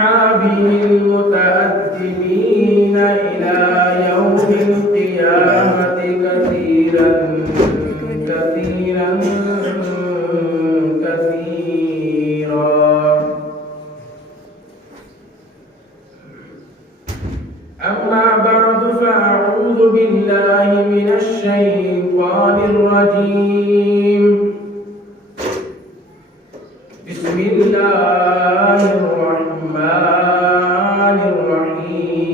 أصحابه المتأدبين إلى يوم القيامة كثيرا كثيرا كثيرا. أما بعد فأعوذ بالله من الشيطان الرجيم. بسم الله الرحمن الرحيم.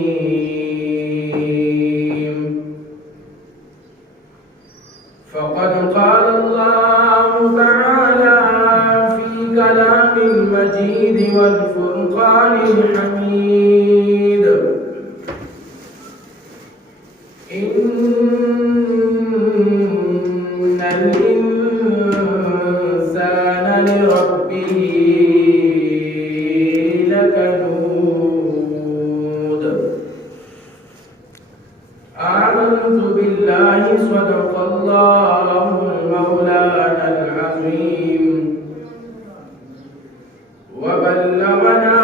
فقد قال الله تعالى في كلام المجيد والفرقان الحميد: إن الإنسان لربه لكنود. آمنت بالله صدق الله مولانا العظيم وبلغنا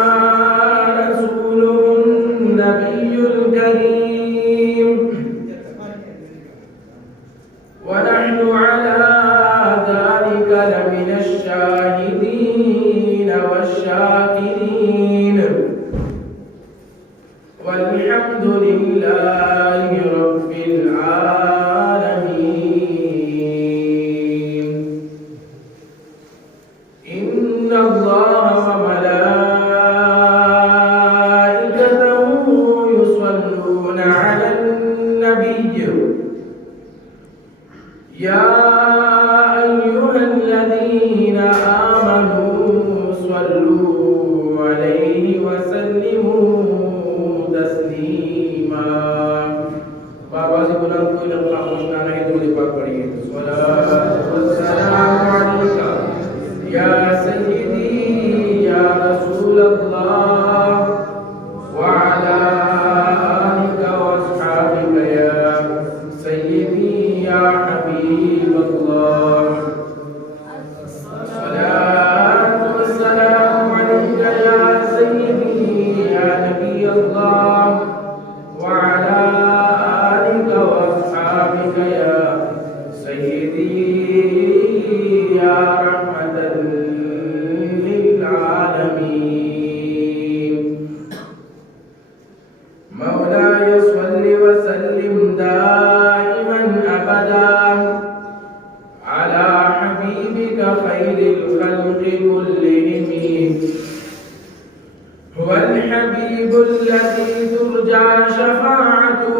رسوله النبي الكريم ونحن على ذلك لمن الشاهدين والشاكرين والحمد لله رب العالمين. إن الله وملائكته يصلون على النبي يا أيها الذين آمنوا صلوا عليه وسلموا تسليما. بابا سے بلند کوئی لمحہ خوشنا نہیں تو پاک پڑھیے. صلاۃ والسلام علیک یا سیدی یا رسول اللہ وعلی آلک واصحابک یا سیدی یا حبیب اللہ. صلاۃ والسلام علیک یا سیدی یا نبی اللہ وعلی آلک واصحابک یا سیدی یا رحمۃ للعالمین. مولاي صل وسلم دائما أبدا على حبيبك خير الخلق كلهم. هو الحبيب الذي ترجى شفاعته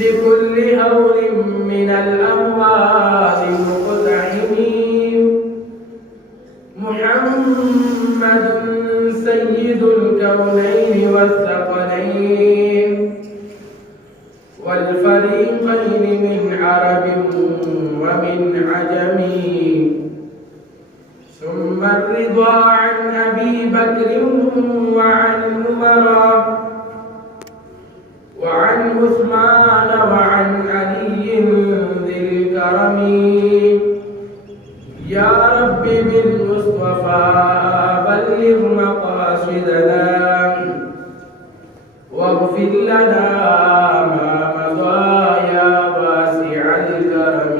لكل هول من الأموال مقتحم. محمد سيد الكونين والثقلين والفريقين من عرب ومن عجم. ثم الرضا عن أبي بكر وعن عمر وعن عثمان وعن علي ذي الكرم. يا رب بالمصطفى بلغ مقاصدنا واغفر لنا ما مضى يا واسع الكرم.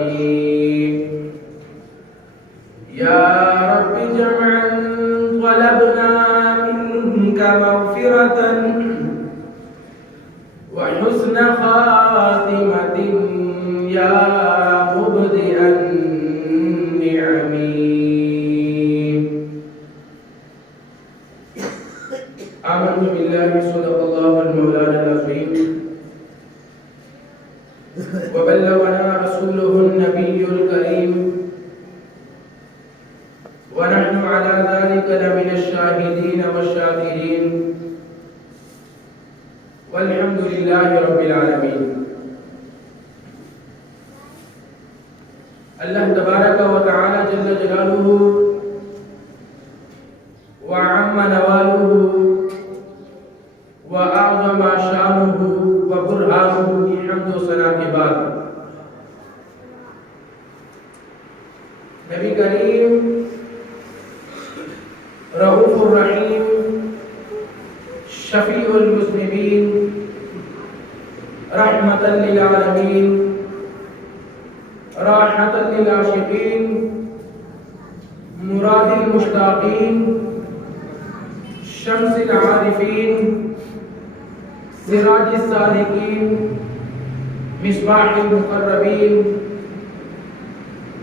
يا رب جمعا طلبنا منك مغفرة وحسن خاتمة يا مبدئ النعم. آمنت بالله صدق الله المولانا العظيم وبلغنا رسوله النبي الكريم ونحن على ذلك لمن الشاهدين والشاكرين والحمد لله رب العالمين. اللہ تبارک و تعالی جل جلالہ وعم نوالہ وأعظم شانه وبرهانه کی حمد و ثنا کے بعد نبی کریم رؤوف الرؤوف الرحیم شفیع المذنبین رحمتا للعالمین راحتا للعاشقین مراد المشتاقین شمس العارفین سراج السالکین مصباح المقربین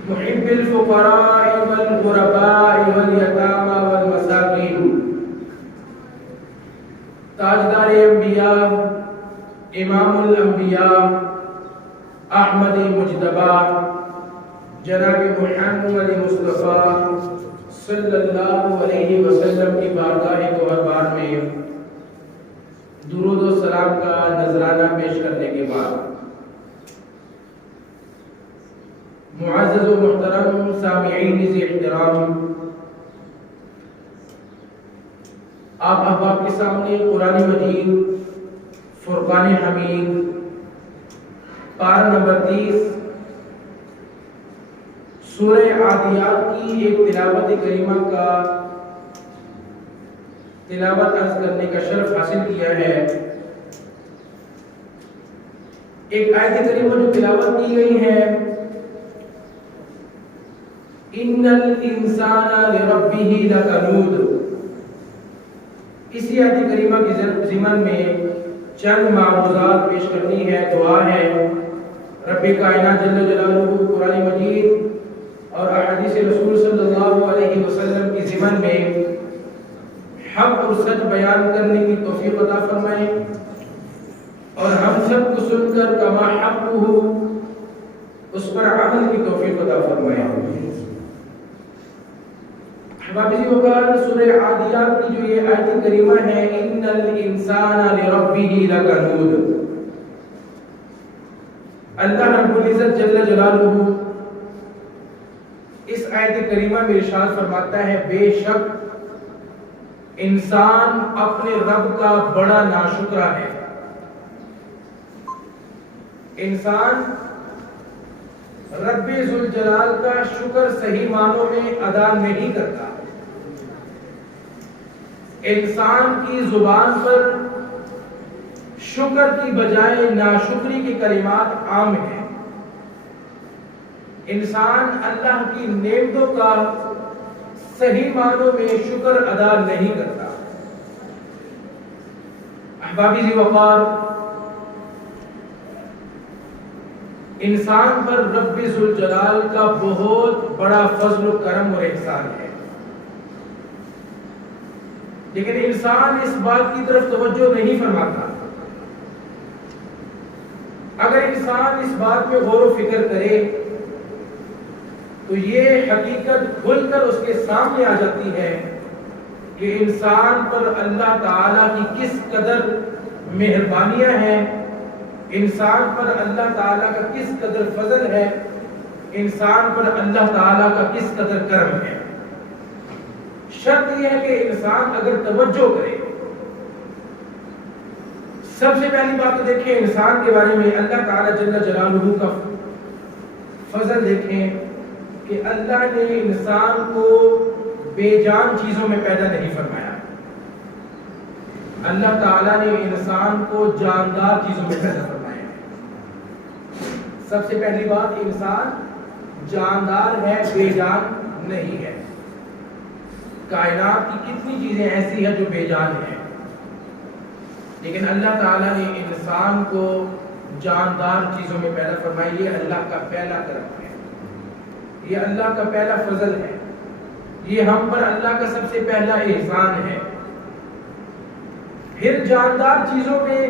محب الفقراء والغرباء والیتامى والمساکین تاجدار انبیاء امام الانبیاء احمد مجتبی جناب محمد مصطفیٰ صلی اللہ علیہ وسلم کی بارگاہ طہربار میں درود و سلام کا نذرانہ پیش کرنے کے بعد معزز و محترم سامعین ذی احترام، آپ احباب کے سامنے قرآن مجید فرقان حمید پارہ نمبر 30 سورہ عادیات کی ایک تلاوت کریمہ کا تلاوت عرض کرنے کا شرف حاصل کیا ہے۔ ایک آیت کریمہ جو تلاوت کی گئی ہے، ان الانسان لربہ لکنود، اسی آیت کریمہ کی ضمن میں چند معروضات پیش کرنی ہے، دعا ہے۔ رب کائنات جل جلالہ قرآن مجید اور احادیث رسول صلی اللہ علیہ وسلم کی ضمن میں حق اور سچ بیان کرنے کی توفیق عطا فرمائے، اور ہم سب کو سن کر کما حق ہو اس پر عمل کی توفیق عطا فرمائے۔ احباب وقار، سورہ عادیات کی جو یہ آیت کریمہ ہے، ان الانسان لربہ لکنود، اللہ رب العزت جل جلالہ اس آیت کریمہ میں ارشاد فرماتا ہے، بے شک انسان اپنے رب کا بڑا ناشکرا ہے۔ انسان رب ذوالجلال کا شکر صحیح معنوں میں ادا نہیں کرتا۔ انسان کی زبان پر شکر کی بجائے ناشکری کے کلمات عام ہیں۔ انسان اللہ کی نعمتوں کا صحیح معنوں میں شکر ادا نہیں کرتا۔ احبابی ذی وقار، انسان پر رب ذوالجلال کا بہت بڑا فضل و کرم اور احسان ہے، لیکن انسان اس بات کی طرف توجہ نہیں فرماتا۔ اگر انسان اس بات پہ غور و فکر کرے تو یہ حقیقت کھل کر اس کے سامنے آ جاتی ہے کہ انسان پر اللہ تعالیٰ کی کس قدر مہربانیاں ہیں، انسان پر اللہ تعالیٰ کا کس قدر فضل ہے، انسان پر اللہ تعالیٰ کا کس قدر کرم ہے۔ شرط یہ ہے کہ انسان اگر توجہ کرے، سب سے پہلی بات تو دیکھیں انسان کے بارے میں اللہ تعالیٰ جل جلالہ کا فضل دیکھیں کہ اللہ نے انسان کو بے جان چیزوں میں پیدا نہیں فرمایا، اللہ تعالیٰ نے انسان کو جاندار چیزوں میں پیدا فرمایا۔ سب سے پہلی بات، انسان جاندار ہے، بے جان نہیں ہے۔ کائنات کی کتنی چیزیں ایسی ہیں جو بے جان ہیں، لیکن اللہ تعالیٰ نے انسان کو جاندار چیزوں میں پیدا فرمایا۔ یہ اللہ کا پہلا کرم ہے، یہ اللہ کا پہلا فضل ہے، یہ ہم پر اللہ کا سب سے پہلا احسان ہے۔ پھر جاندار چیزوں میں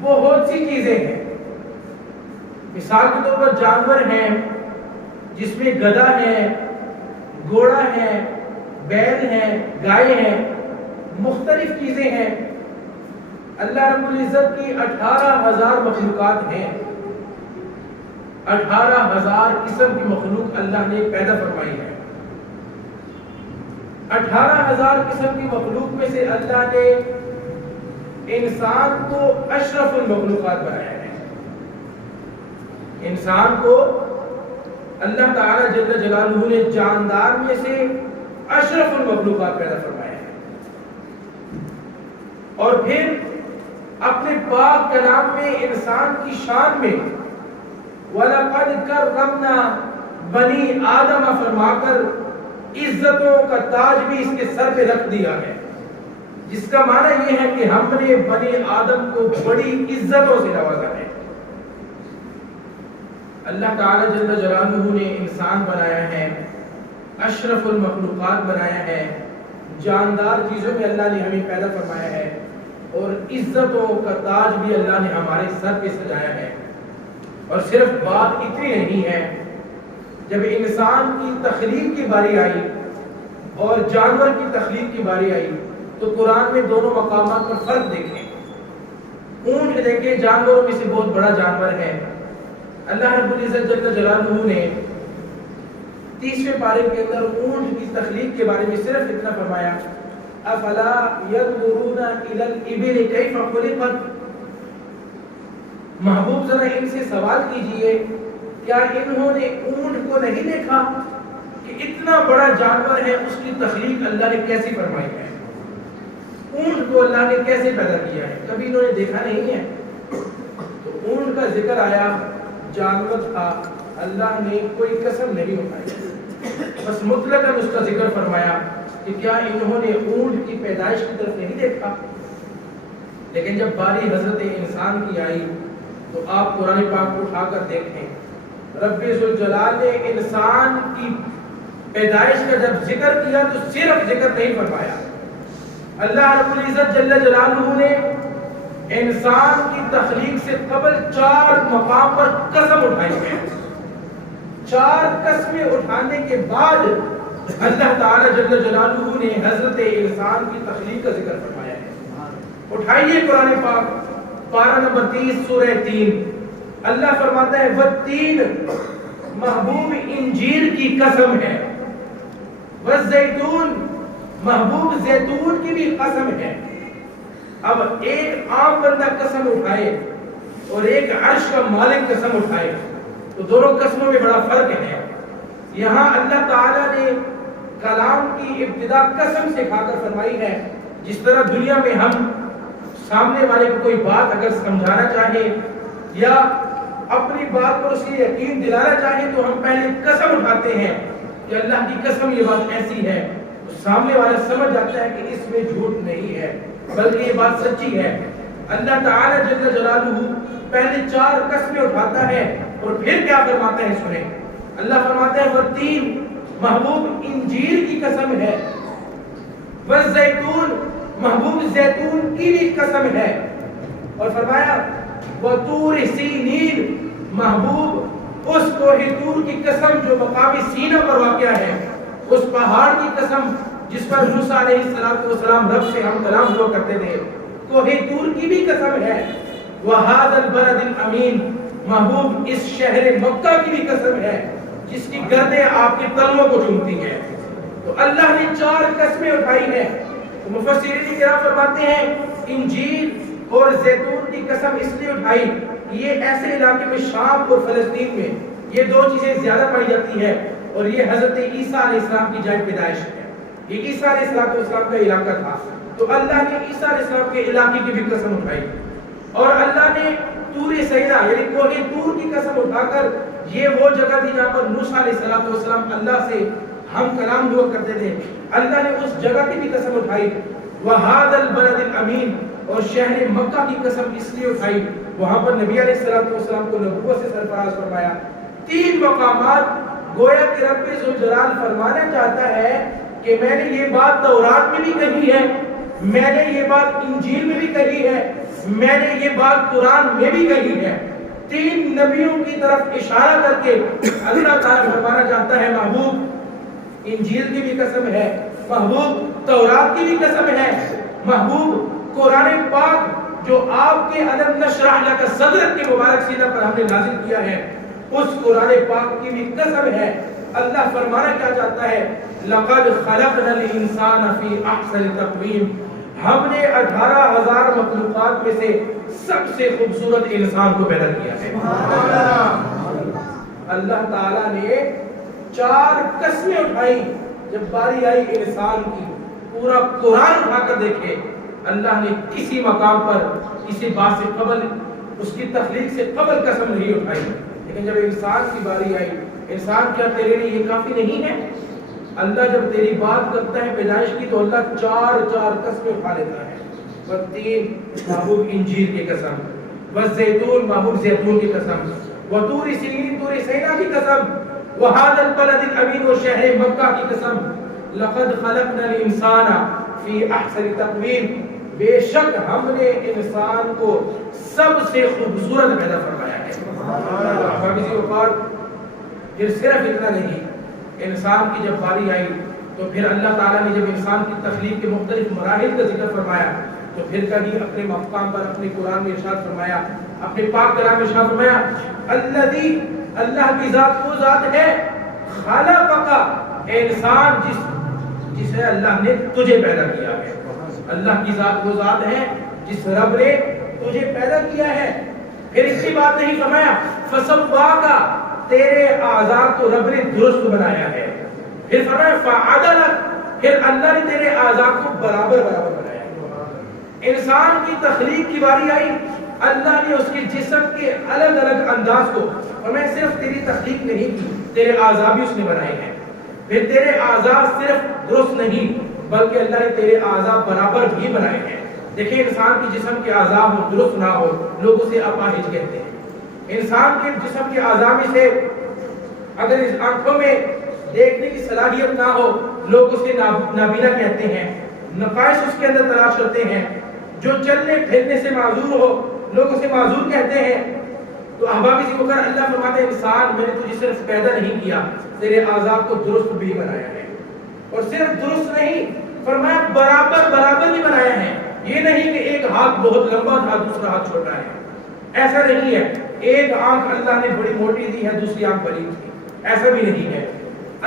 بہت سی چیزیں ہیں۔ مثال کے طور پر جانور ہیں جس میں گدھا ہے، گھوڑا ہے، بیل ہے، گائے ہیں، مختلف چیزیں ہیں۔ اللہ رب العزت کی 18,000 مخلوقات ہیں، 18,000 قسم کی مخلوق اللہ نے پیدا فرمائی ہے۔ 18,000 قسم کی مخلوق میں سے اللہ نے انسان کو اشرف المخلوقات بنایا ہے۔ انسان کو اللہ تعالی جل جلالہ نے جاندار میں سے اشرف المخلوقات پیدا فرمایا ہے. اور پھر اپنے پاک کلام میں انسان کی شان میں وَلَقَدْ كَرَّمْنَا بنی آدم فرما کر عزتوں کا تاج بھی اس کے سر پہ رکھ دیا ہے، جس کا معنی یہ ہے کہ ہم نے بنی آدم کو بڑی عزتوں سے نوازا ہے. اللہ تعالی جل جلالہ نے انسان بنایا ہے، اشرف المخلوقات بنایا ہے، جاندار چیزوں میں اللہ نے ہمیں پیدا فرمایا ہے، اور عزتوں کا تاج بھی اللہ نے ہمارے سر پہ سجایا ہے. اور صرف بات اتنی نہیں ہے، جب انسان کی تخلیق کی باری آئی اور جانور کی تخلیق کی باری آئی تو قرآن میں دونوں مقامات پر فرق دیکھیں. اونٹ دیکھیں جانوروں میں سے بہت بڑا جانور ہے. اللہ رب العزت جل جلالہ نے 30ویں پارے کے اندر اونٹ کی تخلیق کے بارے میں صرف اتنا فرمایا افلا ينظرون الى الابل كيف خلقت. محبوب ذرا ان سے سوال کیجئے کیا انہوں نے اونٹ کو نہیں دیکھا کہ اتنا بڑا جانور ہے، اس کی تخلیق اللہ نے کیسی فرمائی ہے، اونٹ کو اللہ نے کیسے پیدا کیا ہے، کبھی انہوں نے دیکھا نہیں ہے. تو اونٹ کا ذکر آیا، جانور تھا، اللہ نے کوئی قسم نہیں اٹھائی، بس مطلقاً اس کا ذکر فرمایا کہ کیا انہوں نے اونٹ کی پیدائش کی طرف نہیں دیکھا. لیکن جب باری حضرت انسان کی آئی تو آپ قرآن پاک کو اٹھا کر دیکھیں، رب ذوالجلال نے انسان کی پیدائش کا جب ذکر کیا تو صرف ذکر نہیں فرمایا. اللہ رب العزت جل جلالہ نے انسان کی تخلیق سے قبل 4 مقام پر قسم اٹھائی ہے. 4 قسمیں اٹھانے کے بعد اللہ تعالی جل جلالہ نے حضرت انسان کی تخلیق کا ذکر فرمایا ہے. اٹھائیے قرآن پاک پارہ نمبر 30 سورہ 3. اللہ فرماتا ہے والتین، محبوب انجیر کی قسم ہے، والزیتون، محبوب زیتون کی بھی قسم ہے. اب ایک عام بندہ قسم اٹھائے اور ایک عرش کا مالک قسم اٹھائے تو دونوں قسموں میں بڑا فرق ہے. یہاں اللہ تعالیٰ نے کلام کی ابتدا قسم سے کھا کر فرمائی ہے. جس طرح دنیا میں ہم سامنے والے کو کوئی بات اگر سمجھانا چاہے یا اپنی بات پر اس کی یقین دلانا چاہے تو ہم پہلے قسم اٹھاتے ہیں کہ اللہ کی قسم یہ بات ایسی ہے، تو سامنے والا سمجھ جاتا ہے کہ اس میں جھوٹ نہیں ہے بلکہ یہ بات سچی ہے. اللہ تعالی جل جلالہ پہلے 4 قسمیں اٹھاتا ہے اور پھر کیا فرماتا ہے سنیں. اللہ فرماتا ہے والتین، محبوب انجیر کی قسم ہے، والزیتون، محبوب زیتون کی بھی قسم ہے، اور فرمایا وطور سینین، محبوب اس کوہ طور کی قسم جو مقام سینہ پر واقع ہے، اس پہاڑ کی قسم جس پر موسیٰ علیہ السلام رب سے ہم کلام ہوا کرتے تھے، کوہ طور کی بھی قسم ہے. وَهَذَا الْبَلَدِ الْأَمِينَ، محبوب اس شہر مکہ کی بھی قسم ہے جس کی گردیں آپ کے قدموں کو چومتی ہیں. تو اللہ نے 4 قسمیں اٹھائی ہیں. مفسرین کرام فرماتے ہیں انجیر اور زیتون کی قسم اس لیے اٹھائی، یہ ایسے علاقے میں شام اور فلسطین میں یہ 2 چیزیں زیادہ پائی جاتی ہے، اور یہ حضرت عیسیٰ علیہ السلام کی جائے پیدائش ہے. یہ عیسیٰ علیہ السلام کا علاقہ تھا، تو اللہ نے عیسیٰ علیہ السلام کے علاقے کی بھی قسم اٹھائی. اور اللہ نے طور سینا یعنی کوہ طور کی قسم اٹھا کر، یہ وہ جگہ تھی جہاں پر موسیٰ علیہ السلام اللہ سے ہم کلام ہوا کرتے تھے، اللہ نے اس جگہ کی بھی قسم اٹھائی. وَهَذَا الْبَلَدِ الْأَمِينَ، اور شہر مکہ کی قسم اس لیے اٹھائی، وہاں پر نبی علیہ السلام کو نبوت سے سرفراز فرمایا. 3 مقامات گویا کہ رب ذوالجلال فرمانا چاہتا ہے کہ میں نے یہ بات تورات میں بھی کہی ہے، میں نے یہ بات انجیل میں بھی کہی ہے، میں نے یہ بات قرآن میں بھی کہی ہے. 3 نبیوں کی طرف اشارہ کر کے اللہ تعالیٰ فرمانا چاہتا ہے محبوب انجیل کی بھی قسم ہے، محبوب تورات کی بھی قسم ہے، محبوب قرآن پاک جو آپ کے الم نشرح لک صدرک کے مبارک سینہ پر ہم نے نازل کیا ہے، اس قرآن پاک کی بھی قسم ہے. اللہ فرمانا کیا چاہتا ہے لقد خلقنا الانسان فی احسن تقویم، ہم نے 18,000 مخلوقات میں سے سب سے خوبصورت انسان کو پیدا کیا ہے. اللہ تعالیٰ نے 4 قسمیں اٹھائی جب باری آئی انسان کی پورا قرآن اٹھا کر دیکھے، اللہ نے کسی مقام پر کسی بات سے قبل، اس کی تخلیق سے قبل قسم نہیں اٹھائی، لیکن جب انسان کی باری آئی، انسان کیا تیرے لیے یہ کافی نہیں ہے؟ اللہ جب تیری بات کرتا ہے پیدائش کی تو اللہ چار قسمیں اٹھا لیتا ہے، والتین محبوب انجیر کی قسم، والزیتون محبوب زیتون کی قسم، وطور سینین طور سینا کی قسم، وہذا البلد الامین و شہر مکہ کی قسم، لقد خلقنا الانسان فی احسن تقویم، بے شک ہم نے انسان کو سب سے خوبصورت پیدا فرمایا ہے۔ پھر صرف اتنا نہیں، انسان کی جب باری آئی تو پھر اللہ تعالیٰ نے جب انسان کی تخلیق کے مختلف مراحل کا ذکر فرمایا تو پھر کہیں اپنے مقام پر اپنے قرآن میں ارشاد فرمایا، اپنے پاک کلام میں ارشاد فرمایا، الذی، اللہ کی ذات وہ ذات ہے، خلقک، انسان جسے اللہ نے تجھے پیدا کیا ہے۔ اللہ کی ذات وہ ذات ہے جس رب نے تجھے پیدا کیا ہے۔ پھر اس کی بات نہیں فرمایا، فسواک، تیرے اعضاء کو رب نے درست بنایا ہے۔ پھر فرمایا فعدلک، پھر اللہ نے تیرے اعضاء کو برابر بنایا ہے۔ انسان کی تخلیق کی باری آئی، اللہ نے اس کے جسم کے الگ الگ انداز کو، اور میں صرف تیری تخلیق نہیں کی، تیرے اعضاء بھی اس نے بنائے ہیں۔ پھر تیرے اعضاء صرف درست نہیں بلکہ اللہ نے تیرے اعضاء برابر بھی بنائے ہیں۔ دیکھیں انسان کے جسم کے اعضاء ہو درست نہ ہو، لوگ اسے اپاہج کہتے ہیں۔ انسان کے جسم کے اعضاء میں سے اگر اس آنکھوں میں دیکھنے کی صلاحیت نہ ہو، لوگ اسے نابینا کہتے ہیں، نقائص اس کے اندر تلاش کرتے ہیں۔ جو چلنے پھرنے سے معذور ہو، لوگ اسے معذور کہتے ہیں۔ تو احباب اسی وقت اللہ فرماتے ہیں انسان میں نے تجھے صرف پیدا نہیں کیا، تیرے اعضاء کو درست بھی بنایا ہے، اور صرف درست نہیں فرمایا برابر بھی بنایا ہے۔ یہ نہیں کہ ایک ہاتھ بہت لمبا تھا دوسرا ہاتھ چھوٹا ہے، ایسا نہیں ہے۔ ایک آنکھ اللہ نے بڑی موٹی دی ہے، دوسری آنکھ بڑی تھی، ایسا بھی نہیں ہے۔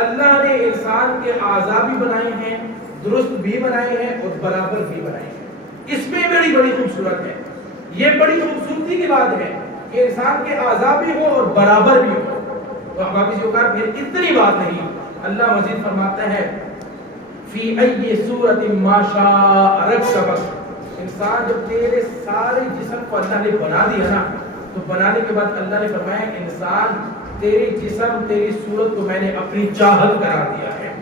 اللہ نے انسان کے اعضاء بھی بنائے ہیں، درست بھی بنائے ہیں اور برابر بھی بنائے ہیں۔ اس میں بڑی خوبصورت ہے، یہ بڑی خوبصورتی کی بات ہے کہ انسان کے اعضاء بھی ہو اور برابر بھی ہو۔ تو احباب اسی وقت پھر اتنی بات نہیں، اللہ مزید فرماتا ہے فی ای صورت ما شاء رکبک، انسان جب تیرے سارے جسم کو اللہ نے بنا دیا نا، تو بنانے کے بعد اللہ نے فرمایا انسان تیرے جسم تیری صورت کو میں نے اپنی چاہت قرار دیا ہے۔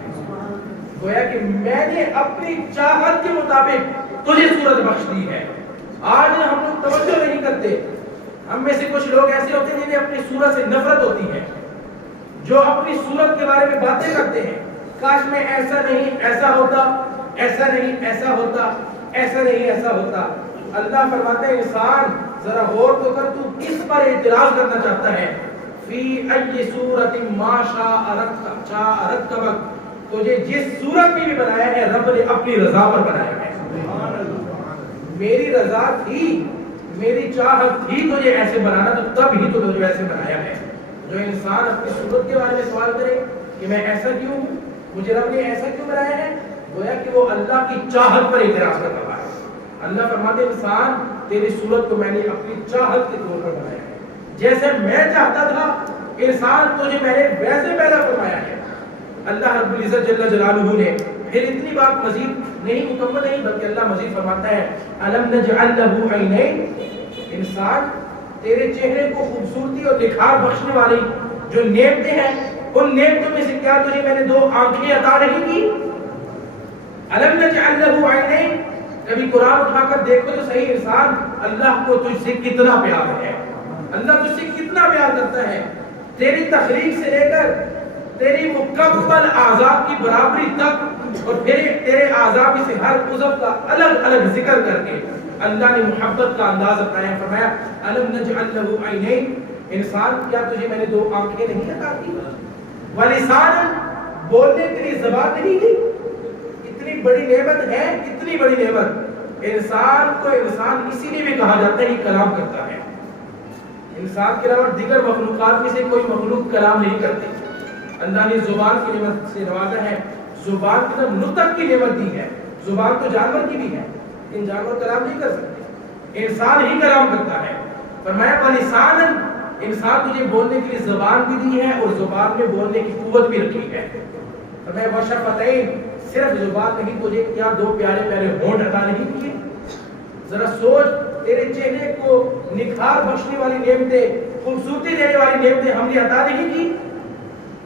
گویا کہ میں نے اپنی چاہت کے مطابق تجھے صورت بخش دی ہے۔ آج ہم لوگ توجہ نہیں کرتے، ہم میں سے کچھ لوگ ایسے ہوتے ہیں جنہیں اپنی صورت سے نفرت ہوتی ہے، جو اپنی صورت کے بارے میں باتیں کرتے ہیں، کاش میں ایسا نہیں ایسا ہوتا، ایسا نہیں ایسا ہوتا، ایسا نہیں ایسا ہوتا۔ اللہ فرماتا ہے انسان ذرا غور تو کر، تو کس پر اعتراض کرنا چاہتا ہے؟ فی ای صورت ما شاء رکبک، تجھے جس صورت میں بھی بنایا ہے رب نے اپنی رضا پر بنایا ہے۔ میری رضا تھی، میری چاہت تھی تجھے ایسے بنانا، تو تب ہی تو تجھے ایسے بنایا ہے۔ جو انسان اپنی صورت کے بارے میں سوال کرے کہ میں ایسا کیوں ہوں، مجھے رب نے ایسا کیوں بنایا ہے، گویا کہ وہ اللہ کی چاہت پر اعتراض کر رہا ہے۔ اللہ فرماتے انسان تیری صورت کو میں نے اپنی چاہت کے طور پر بنایا ہے، جیسے میں چاہتا تھا انسان تجھے میں نے ویسے پیدا فرمایا ہے۔ اللہ رب العزت جل جلالہ نے پھر اتنی بات مزید نہیں، مکمل نہیں، بلکہ اللہ مزید فرماتا ہے الم نجعل له عینین، انسان تیرے چہرے کو خوبصورتی اور نکھار بخشنے والی جو نعمتیں ہیں، ان نعمتوں میں سے کیا تجھے میں نے دو آنکھیں عطا نہیں کی؟ الم نجعل له عینین، کبھی قرآن اٹھا کر دیکھو تو صحیح انسان اللہ کو تجھ سے کتنا پیار ہے، اللہ تجھ سے کتنا پیار کرتا ہے۔ تیری تخلیق سے لے کر تیری مکمل اعضاء کی برابری تک، اور پھر تیرے اعضاء میں سے ہر عضو کا الگ الگ ذکر کر کے اللہ نے محبت کا انداز اپنایا، فرمایا الم نجعل له عینین، انسان کیا تجھے میں نے دو آنکھیں نہیں عطا کی؟ ولسانا، بولنے کے لیے زبان نہیں دی؟ اتنی بڑی نعمت ہے، اتنی بڑی نعمت۔ انسان کو انسان اسی لیے بھی کہا جاتا ہے کہ کلام کرتا ہے۔ انسان کے علاوہ دیگر مخلوقات میں سے کوئی مخلوق کلام نہیں کرتے۔ اللہ نے زبان کی نعمت سے نوازا ہے، زبان کی طرف نطق کی نعمت دی ہے۔ زبان تو جانور کی بھی ہے، لیکن جانور کلام نہیں کر سکتے، انسان ہی کلام کرتا ہے۔ فرمایا ولسانا، انسان تجھے بولنے کے لیے زبان بھی دی ہے اور زبان میں بولنے کی قوت بھی رکھی ہے۔ فرمایا وشفتین، صرف زبان نہیں، تجھے کیا دو پیارے پیارے ہونٹ عطا نہیں کیے؟ ذرا سوچ، تیرے چہرے کو نکھار بخشنے والی نعمتیں، خوبصورتی دینے والی نعمتیں ہم نے عطا نہیں کی؟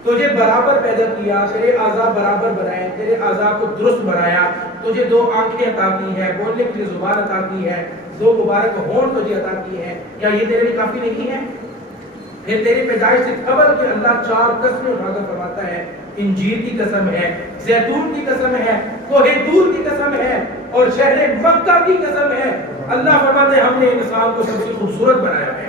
تجھے برابر پیدا کیا، تیرے اعضاء برابر بنائے، تیرے اعضاء کو درست بنایا، تجھے دو آنکھیں عطا کی ہے، بولنے کے لیے زبان عطا کی ہے، دو مبارک ہونٹ تجھے عطا کی ہے، کیا یہ تیرے لیے کافی نہیں ہے؟ پھر تیری پیدائش سے قبل کہ اللہ 4 قسمیں اٹھا کر فرماتا ہے، انجیر کی قسم ہے، زیتون کی قسم ہے، کوہ طور کی قسم ہے، اور شہر مکہ کی قسم ہے، اللہ فرماتے ہیں ہم نے انسان کو سب سے خوبصورت بنایا ہے۔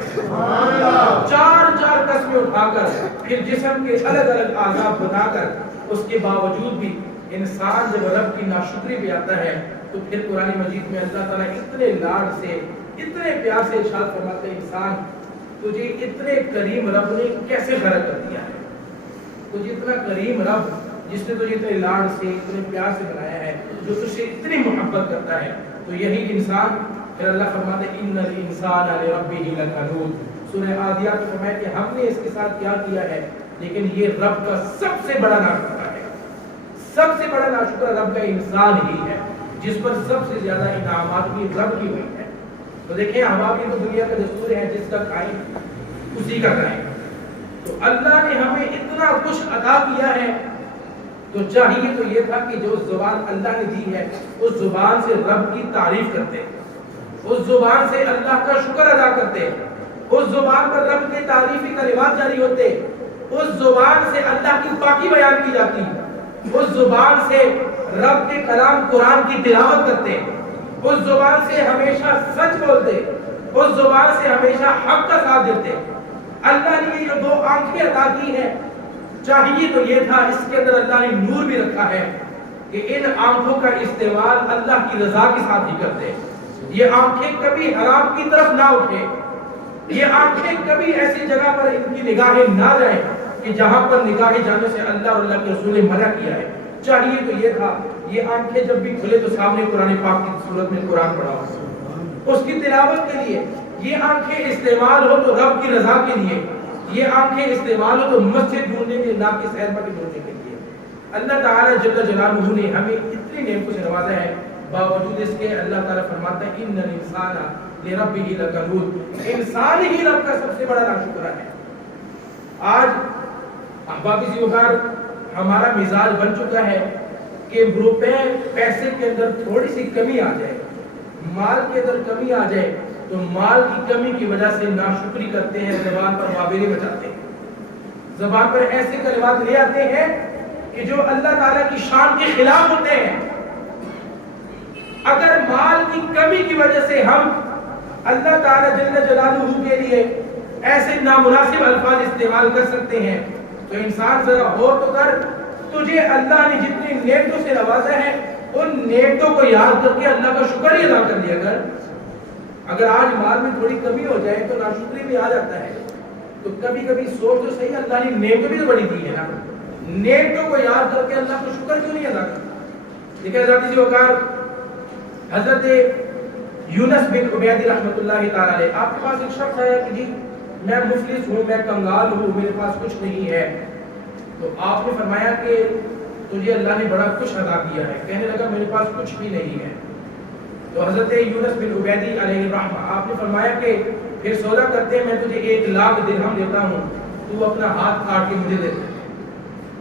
4 قسمیں اٹھا کر پھر جسم کے الگ الگ اعضاء بنا کر، اس کے باوجود بھی انسان جب رب کی ناشکری پہ آتا ہے تو پھر قرآن مجید میں اللہ تعالیٰ اتنے لاڈ سے، اتنے پیار سے ارشاد فرماتے ہیں انسان تجھے اتنے کریم رب نے کیسے خلق کر دیا ہے؟ تجھے اتنا کریم رب جس نے تجھے اتنے لاڈ سے، اتنے پیار سے بنایا ہے، جو تجھ سے اتنی محبت کرتا ہے، تو یہی انسان، پھر اللہ فرماتے ہیں ان الانسان لربہ لکنود، سورہ عادیات میں فرمایا کہ ہم نے اس کے ساتھ کیا کیا ہے، لیکن یہ رب کا سب سے بڑا ناشکرہ ہے، سب سے بڑا ناشکرہ رب کا انسان ہی ہے، جس پر سب سے زیادہ انعامات بھی رب کی ہوئی ہے۔ تو دیکھیں احباب، یہ تو دنیا کا دستور ہے، جس کا قائم اسی کا قائم۔ تو اللہ نے ہمیں اتنا کچھ عطا کیا ہے، تو چاہیے تو یہ تھا کہ جو زبان اللہ نے دی ہے اس زبان سے رب کی تعریف کرتے، اس زبان سے اللہ کا شکر ادا کرتے، اس زبان پر رب کے تعریفی کلمات جاری ہوتے، اس زبان سے اللہ کی پاکی بیان کی جاتی، اس زبان سے رب کے کلام قرآن کی تلاوت کرتے، اس زبان سے ہمیشہ سچ بولتے، اس زبان سے ہمیشہ حق کا ساتھ دیتے۔ اللہ نے یہ جو 2 آنکھیں عطا کی ہیں، چاہیے تو یہ تھا، اس کے اندر اللہ نے نور بھی رکھا ہے کہ ان آنکھوں کا استعمال اللہ کی رضا کے ساتھ ہی کرتے، یہ آنکھیں کبھی حرام کی طرف نہ اٹھے، یہ آنکھیں کبھی ایسی جگہ پر ان کی نگاہیں نہ جائیں کہ جہاں پر نگاہیں جانے سے اللہ اور اللہ کے رسول نے منع کیا ہے۔ چاہیے تو یہ تھا، یہ آنکھیں جب بھی کھلے تو سامنے قرآن پاک کی صورت میں قرآن پڑھا ہو، اس کی تلاوت کے لیے، یہ آنکھیں استعمال ہو تو رب کی رضا کے لیے، یہ آنکھیں استعمال ہو تو مسجد ڈھونڈنے کے، نہ کہ سیر پر ڈھونڈنے کے لیے۔ اللہ تعالیٰ جل جلالہ نے ہمیں اتنی نعمتوں سے نوازا ہے، باوجود اس کے اللہ تعالیٰ فرماتا ہے ان الانسان لربہ لکنود، انسان ہی رب کا سب سے بڑا ناشکرہ ہے۔ آج احباب اسی وقت ہمارا مزاج بن چکا ہے کہ روپے پیسے کے اندر تھوڑی سی کمی آ جائے، مال کے اندر کمی آ جائے تو مال کی کمی کی وجہ سے ناشکری کرتے ہیں، زبان پر واویلے بچاتے ہیں، زبان پر ایسے کلمات لے آتے ہیں کہ جو اللہ تعالیٰ کی شان کے خلاف ہوتے ہیں۔ اگر مال کی کمی کی وجہ سے ہم اللہ تعالیٰ جل جلالہ کے لیے ایسے نامناسب الفاظ استعمال کر سکتے ہیں تو انسان ذرا غور تو کر، تجھے اللہ نے جتنی نعمتوں سے نوازا ہے ان نعمتوں کو یاد کر کے اللہ کا شکر ہی ادا کر لیا کر۔ اگر آج مال میں تھوڑی کمی ہو جائے تو ناشکری بھی آ جاتا ہے، تو کبھی کبھی سوچ تو صحیح، اللہ نے نعمتیں بھی تو بڑی دی ہے نا، نعمتوں کو یاد کر کے اللہ کو شکر کیوں نہیں ادا کرتا؟ دیکھیں ذاتی سی وقار حضرت یونس بن عبید رحمۃ اللہ تعالی علیہ، آپ کے پاس ایک شخص آیا کہ جی میں مفلس ہوں، میں کنگال ہوں، میرے پاس کچھ نہیں ہے، تو آپ نے فرمایا کہ تجھے اللہ نے بڑا کچھ عطا کیا ہے، کہنے لگا میرے پاس کچھ بھی نہیں ہے، تو حضرت یونس بن عبید علیہ الرحمہ آپ نے فرمایا کہ پھر سودا کرتے ہیں، میں تجھے 1 لاکھ درہم دیتا ہوں، تو اپنا ہاتھ کاٹ کے مجھے دے دے۔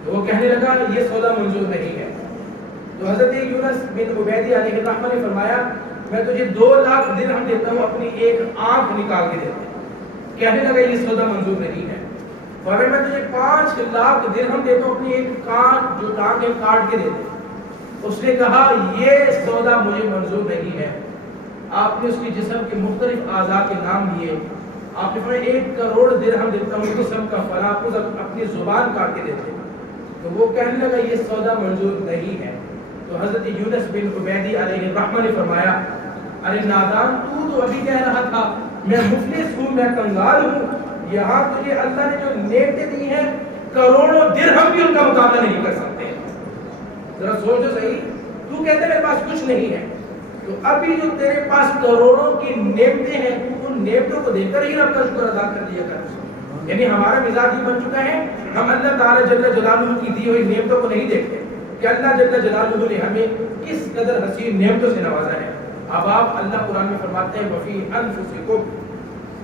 تو وہ کہنے لگا یہ سودا منظور نہیں ہے۔ تو حضرت یونس بن عبید علیہ الرحمہ نے فرمایا میں تجھے 2 لاکھ درہم دیتا ہوں، اپنی 1 آنکھ نکال کے دے دے۔ کہنے لگا یہ سودا منظور نہیں ہے۔ اور میں تجھے 5 لاکھ درہم دیتا ہوں، اپنی 1 کان جو ٹانگ ہے کاٹ کے دے دے۔ اس نے کہا یہ سودا مجھے منظور نہیں ہے۔ آپ نے اس کی جسم کے مختلف اعضاء کے نام لیے، آپ نے فرمایا 1 کروڑ درہم دیتا ہوں، جسم کا فلاں اپنی زبان کاٹ کے دیتے۔ تو وہ کہنے لگا یہ سودا منظور نہیں ہے۔ تو حضرت یونس بن عبید علیہ الرحمہ نے فرمایا ارے نادان، تو ابھی کہہ رہا تھا میں مفلس ہوں، میں کنگال ہوں، یہاں تجھے اللہ نے جو نعمتیں دی ہیں کروڑوں درہم بھی ان کا مقابلہ نہیں کر سکتے۔ ذرا سوچ تو صحیح، تو کہتے میرے پاس کچھ نہیں ہے، تو ابھی جو تیرے پاس کروڑوں کی نعمتیں ہیں تو ان نعمتوں کو دیکھ کر ہی رب کا شکر ادا کر دیا کر۔ یعنی ہمارا مزاج یہ بن چکا ہے، ہم اللہ تعالیٰ جل جلالہ کی دی ہوئی نعمتوں کو نہیں دیکھتے، کہ اللہ جل جلالہ نے ہمیں کس قدر حسین نعمتوں سے نوازا ہے. اب آپ اللہ قرآن میں فرماتے ہیں وفی انفسکم،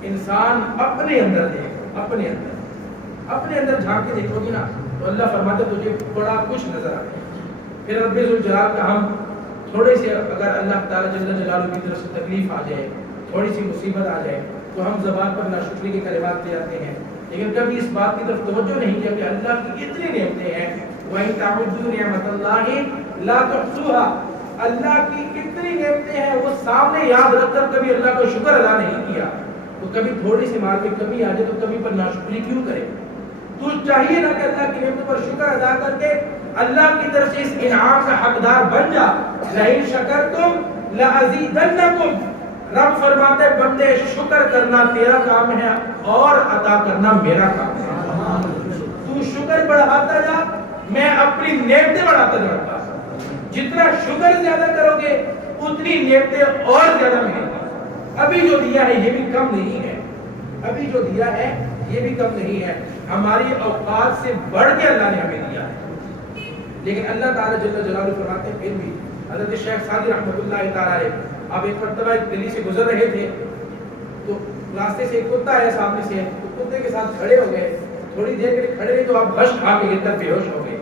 انسان اپنے اندر دیکھ، اپنے اندر جھانک کے دیکھو گی نا تو اللہ فرماتا ہے تجھے بڑا کچھ نظر آئے. پھر رب ذوالجلال کا ہم تھوڑے سے اگر اللہ تعالیٰ جل جلالہ کی طرف سے تکلیف آ جائے، تھوڑی سی مصیبت آ جائے تو ہم زبان پر ناشکری کے کلمات لے آتے ہیں، لیکن کبھی اس بات کی طرف توجہ نہیں کیا کہ اللہ کی اتنی نعمتیں ہیں. وَإِن تَعُدُّوا نِعْمَتَ اللَّهِ لَا تُحْصُوهَا، اللہ کی اتنی نعمتیں ہیں وہ سامنے یاد رکھ کر کبھی اللہ کا شکر ادا نہیں کیا تو کبھی تھوڑی سی مال میں کمی آ جائے تو کبھی پر ناشکری کیوں کرے؟ تو چاہیے نا کہ اللہ کی نعمتوں پر شکر ادا کر کے اللہ کی طرف سے اس انعام کا حقدار بن جا. لَئِن شَكَرْتُمْ لَأَزِيدَنَّكُمْ، رب فرماتے ہیں بندے شکر کرنا تیرا کام ہے اور عطا کرنا میرا کام ہے. تو شکر بڑھاتا جا، میں اپنی نعمتیں بڑھاتا جاؤں گا. جتنا شکر زیادہ کرو گے اتنی نعمتیں اور زیادہ ملیں گی. ابھی جو دیا ہے یہ بھی کم نہیں ہے، ابھی جو دیا ہے یہ بھی کم نہیں ہے. ہماری اوقات سے بڑھ کے اللہ نے ہمیں دیا ہے، لیکن اللہ تعالیٰ جل جلالہ فرماتے ہیں پھر بھی. حضرت شیخ سعدی رحمۃ اللہ تعالیٰ علیہ آپ ایک مرتبہ ایک گلی سے گزر رہے تھے تو راستے سے ایک کتا ہے سامنے سے، تو کتے کے ساتھ کھڑے ہو گئے. تھوڑی دیر کے لیے کھڑے رہے تو آپ غش کھا کے گر کر بے ہوش ہو گئے.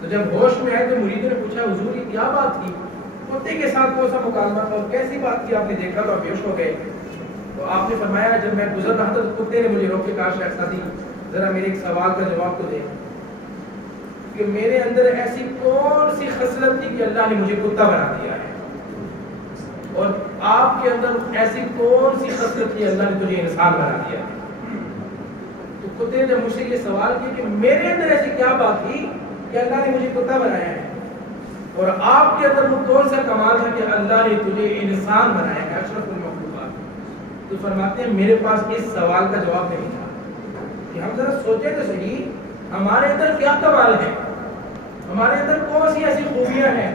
تو جب ہوش میں آئے تو مریدوں نے پوچھا حضور یہ کیا بات تھی؟ کتے کے ساتھ کون سا مکالمہ تھا اور کیسی بات کی آپ نے دیکھا تو آپ بے ہوش ہو گئے؟ تو آپ نے فرمایا جب میں گزر رہا تھا تو کتے نے مجھے روک کے کہا شیخ سعدی ذرا میرے ایک سوال کا جواب تو دے کہ میرے اندر ایسی کون سی خصلت تھی کہ اللہ نے مجھے کتا بنا دیا ہے، اور آپ کے اندر ایسی کون سی خصلت تھی اللہ نے تجھے انسان بنا دیا ہے. تو کتے نے جب مجھ سے یہ سوال کیا کہ میرے اندر ایسی کیا بات تھی کہ اللہ نے مجھے کتا بنایا ہے، اور آپ کے اندر وہ کون سا کمال ہے کہ اللہ نے تجھے انسان بنایا ہے اشرف المخلوقات. تو فرماتے ہیں میرے پاس اس سوال کا جواب نہیں تھا کہ ہم ذرا سوچیں تو صحیح ہمارے اندر کیا کمال ہے، ہمارے اندر کون سی ایسی خوبیاں ہیں،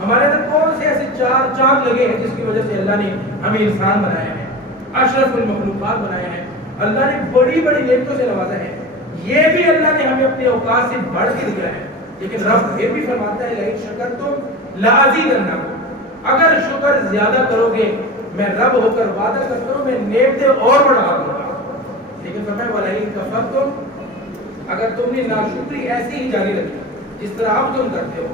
ہمارے اندر کون سے ایسے چار چاند لگے ہیں جس کی وجہ سے اللہ نے ہمیں انسان بنایا ہے، اشرف المخلوقات بنایا ہے. اللہ نے بڑی بڑی نعمتوں سے نوازا ہے. یہ بھی اللہ نے ہمیں اپنے اوقات سے بڑھ کے دیا ہے، لیکن رب یہ بھی فرماتا ہے لئن شکرتم لازیدنکم، اگر شکر زیادہ کرو گے میں رب ہو کر وعدہ کرتا ہوں میں نعمتیں اور بڑھا دوں گا. لیکن فرمایا ولئن کفرتم، اگر تم نے ناشکری ایسی ہی جاری رکھی جس طرح اب تم کرتے ہو،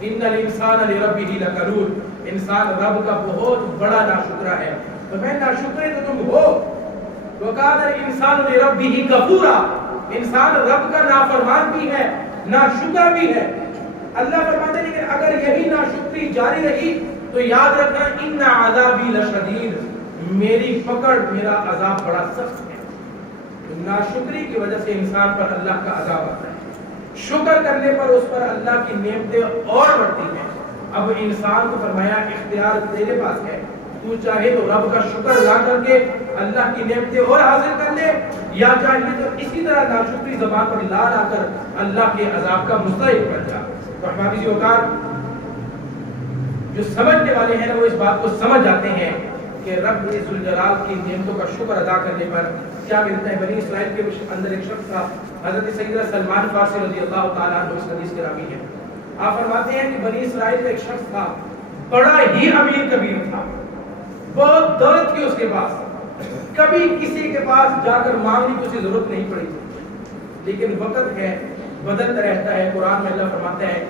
ان الانسان لربہ لکنود، انسان رب کا بہت بڑا ناشکرا ہے. تو میں ناشکرے تو تم ہو. وَقَالَ الْإِنسَانُ لِرَبِّهِ كَفُورًا، انسان رب کا نافرمان بھی ہے ناشکر بھی ہے. اللہ فرماتے ہیں لیکن اگر یہی ناشکری جاری رہی تو یاد رکھنا ان عذابی لشدید، میری پکڑ میرا عذاب بڑا سخت ہے. ناشکری کی وجہ سے انسان پر اللہ کا عذاب آتا ہے، شکر کرنے پر اس پر اللہ کی نعمتیں اور بڑھتی ہیں. اب انسان کو فرمایا اختیار تیرے پاس ہے، تو چاہے تو رب کا شکر ادا کر کے اللہ کی نعمتیں اور حاصل کر لے، یا چاہے تو اسی طرح ناشکری زبان پر لا لا کر اللہ کے عذاب کا مستحق بن جا. تو ہماری اوقات جو سمجھنے والے ہیں وہ اس بات کو سمجھ جاتے ہیں کہ رب ذوالجلال کی نعمتوں کا شکر ادا کرنے پر کیا ملتا ہے. بنی اسرائیل کے اندر ایک شخص تھا، حضرت سیدنا سلمان فارسی رضی اللہ تعالیٰ عنہ اس حدیث کے راوی ہیں. آپ فرماتے ہیں کہ بنی اسرائیل کا ایک شخص تھا، بڑا ہی امیر کبیر تھا، بہت دولت تھی اس کے پاس، کبھی کسی کے پاس جا کر مانگنے کی اسے ضرورت نہیں پڑی تھی. لیکن وقت ہے بدلتا رہتا ہے. قرآن میں اللہ فرماتا ہے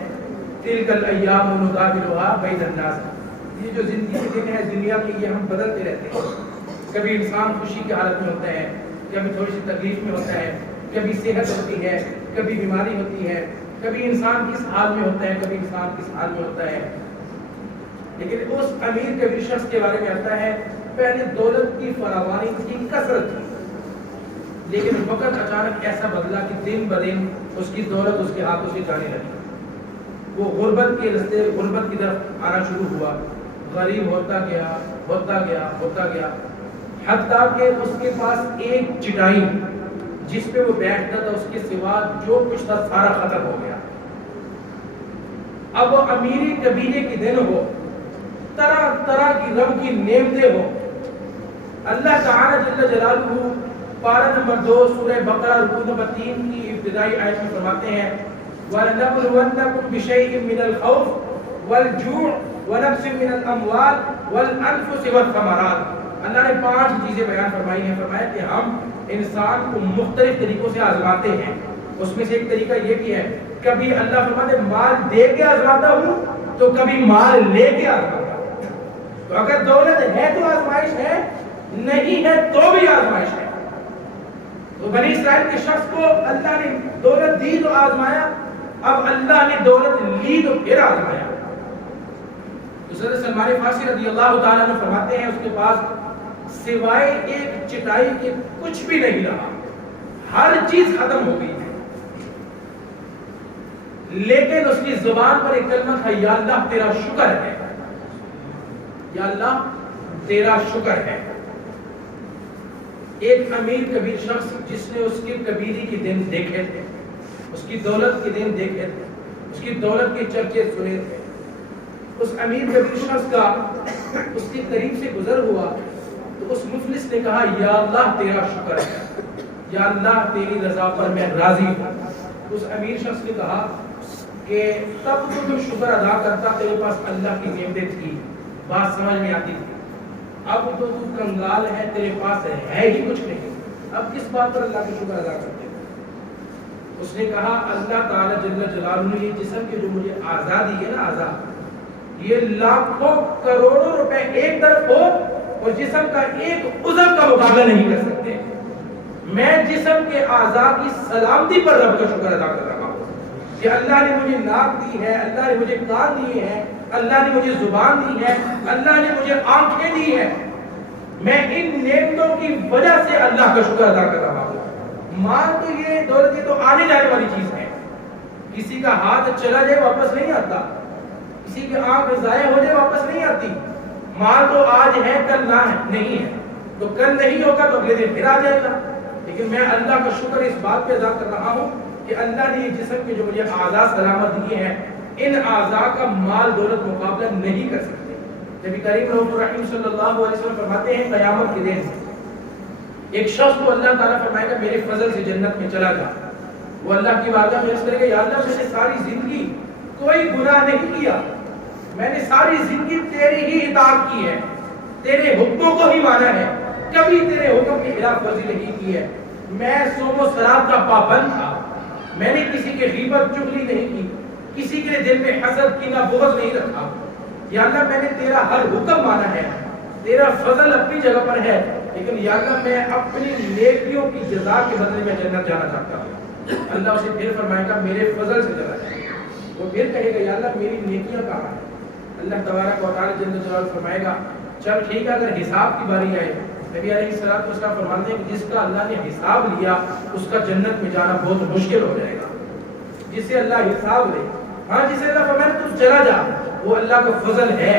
تلک الایام نداولها بین الناس، یہ جو زندگی کے دن ہے دنیا کی یہ ہم بدلتے رہتے ہیں. کبھی انسان خوشی کی حالت میں ہوتا ہے، کبھی تھوڑی سی تکلیف میں ہوتا ہے، کبھی صحت ہوتی ہے، کبھی بیماری ہوتی ہے، کبھی انسان کس حال میں ہوتا ہے، کبھی انسان کس حال میں ہوتا ہے. لیکن اس امیر کبیر شخص کے بارے میں آتا ہے پہلے دولت کی فراوانی تھی، کثرت تھی، لیکن وقت اچانک ایسا بدلا کہ دن بدن اس کی دولت اس کے ہاتھوں سے جانے لگی. وہ غربت کے راستے غربت کی طرف آنا شروع ہوا، غریب ہوتا گیا ہوتا گیا ہوتا گیا، حتیٰ کہ اس کے پاس ایک چٹائی جس پہ وہ بیٹھتا تھا اس کے سوا جو کچھ تھا سارا ختم ہو گیا. اب وہ امیری قبیلے کے دن ہو، طرح طرح کی رب کی نعمتیں ہو. اللہ تعالیٰ جل جلالہ پارہ نمبر 2 سورہ بقرہ رکوع نمبر 3 کی ابتدائی آیت میں فرماتے ہیں وَلَنَبْلُوَنَّكُمْ بِشَيْءٍ مِّنَ الْخَوْفِ وَالْجُوعِ وَنَقْصٍ مِّنَ الْأَمْوَالِ وَالْأَنفُسِ وَالثَّمَرَاتِ۔ اللہ نے 5 چیزیں بیان فرمائی ہیں، فرمایا کہ ہم انسان کو مختلف طریقوں سے آزماتے ہیں۔ اس میں سے ایک طریقہ یہ بھی ہے، کبھی اللہ فرماتے ہیں مال دے کے آزماتا ہوں، تو کبھی مال لے کے آزماتا ہوں۔ تو اگر دولت ہے تو آزمائش ہے، نہیں ہے تو بھی آزمائش ہے۔ تو بنی اسرائیل کے شخص کو اللہ نے دولت دی تو آزمایا، اب اللہ نے دولت لی تو پھر آزمایا۔ حضرت سلمان فارسی رضی اللہ تعالیٰ عنہ فرماتے ہیں اس کے پاس سوائے ایک چٹائی کے کچھ بھی نہیں رہا، ہر چیز ختم ہو گئی ہے، لیکن اس کی زبان پر ایک کلمہ تھا، یا اللہ تیرا شکر ہے، یا اللہ تیرا شکر ہے۔ ایک امیر کبیر شخص جس نے اس کے کبیری کے دن دیکھے تھے، اس کی دولت کے دن دیکھے تھے، اس کی دولت کے چرچے سنے تھے، اس امیر کبیر شخص کا اس کے قریب سے گزر ہوا تو اس مفلس نے کہا، یا اللہ تیرا شکر ہے، یا اللہ تیری رضا پر میں راضی ہوں۔ اس امیر شخص نے کہا کہ تب تو تم شکر ادا کرتا، تیرے پاس اللہ کی نعمتیں تھی، بات سمجھ میں آتی تھی، اب تو تو کنگال ہے، تیرے پاس ہے ہی کچھ نہیں، اب کس بات پر اللہ کا شکر ادا کرتے؟ اس نے کہا، اللہ تعالیٰ جل جلالہ نے یہ جسم کے جو مجھے آزادی ہے نا، آزاد، یہ لاکھوں کروڑوں روپے ایک طرف ہو اور جسم کا ایک عضو کا مقابلہ نہیں کر سکتے، میں جسم کے اعضاء کی سلامتی پر رب کا شکر ادا کر رہا ہوں کہ اللہ نے مجھے ناک دی ہے، اللہ نے مجھے کان دیے ہیں، اللہ نے مجھے زبان دی ہے، اللہ نے مجھے آنکھیں دی ہیں، میں ان نعمتوں کی وجہ سے اللہ کا شکر ادا کر رہا ہوں۔ مال تو یہ دولت یہ تو آنے جانے والی چیز ہے، کسی کا ہاتھ چلا جائے واپس نہیں آتا، کسی کی آنکھ ضائع ہو جائے واپس نہیں آتی، مال تو آج ہے کل نہ ہے نہیں ہے، تو کل نہیں ہوگا تو اگلے دن پھر آ جائے گا، لیکن میں اللہ کا شکر اس بات پہ ادا کر رہا ہوں کہ اللہ نے یہ جسم کے جو مجھے اعضاء سلامت دیے ہیں، ان اعضاء کا مال دولت مقابلہ نہیں کر سکتے۔ نبی کریم رحمۃ الرحیم صلی اللہ علیہ وسلم فرماتے ہیں قیامت کے دن ایک شخص کو اللہ تعالیٰ فرمائے گا میرے فضل سے جنت میں چلا جا، وہ اللہ کی بارگاہ میں عرض کرے گا، یا اللہ میں نے ساری زندگی کوئی گناہ نہیں کیا، میں نے ساری زندگی تیری ہی اطاعت کی ہے، تیرے حکموں کو ہی مانا ہے، کبھی تیرے حکم کی خلاف ورزی نہیں کی ہے، میں صوم و صلات کا پابند تھا، میں نے کسی کے غیبت چغلی نہیں کی، کسی کے دل میں حسد کینہ بغض نہیں رکھا، یا اللہ میں نے تیرا ہر حکم مانا ہے، تیرا فضل اپنی جگہ پر ہے، لیکن یا اللہ میں اپنی نیکیوں کی جزا کے بدلے میں جنت جانا چاہتا ہوں۔ اللہ اسے پھر فرمائے گا میرے فضل سے چلا جائے، وہ پھر کہے گا یا اللہ میری نیکیاں کہاں ہیں؟ اللہ تبارک و تعالی جل جلالہ فرمائے گا چل ٹھیک ہے، اگر حساب کی باری آئے، نبی علیہ الصلوۃ والسلام فرماتے ہیں کہ جس کا اللہ نے حساب لیا اس کا جنت میں جانا بہت مشکل ہو جائے گا، جسے اللہ حساب لے، ہاں جسے اللہ فرمائے تو چلا جا، وہ اللہ کا فضل ہے،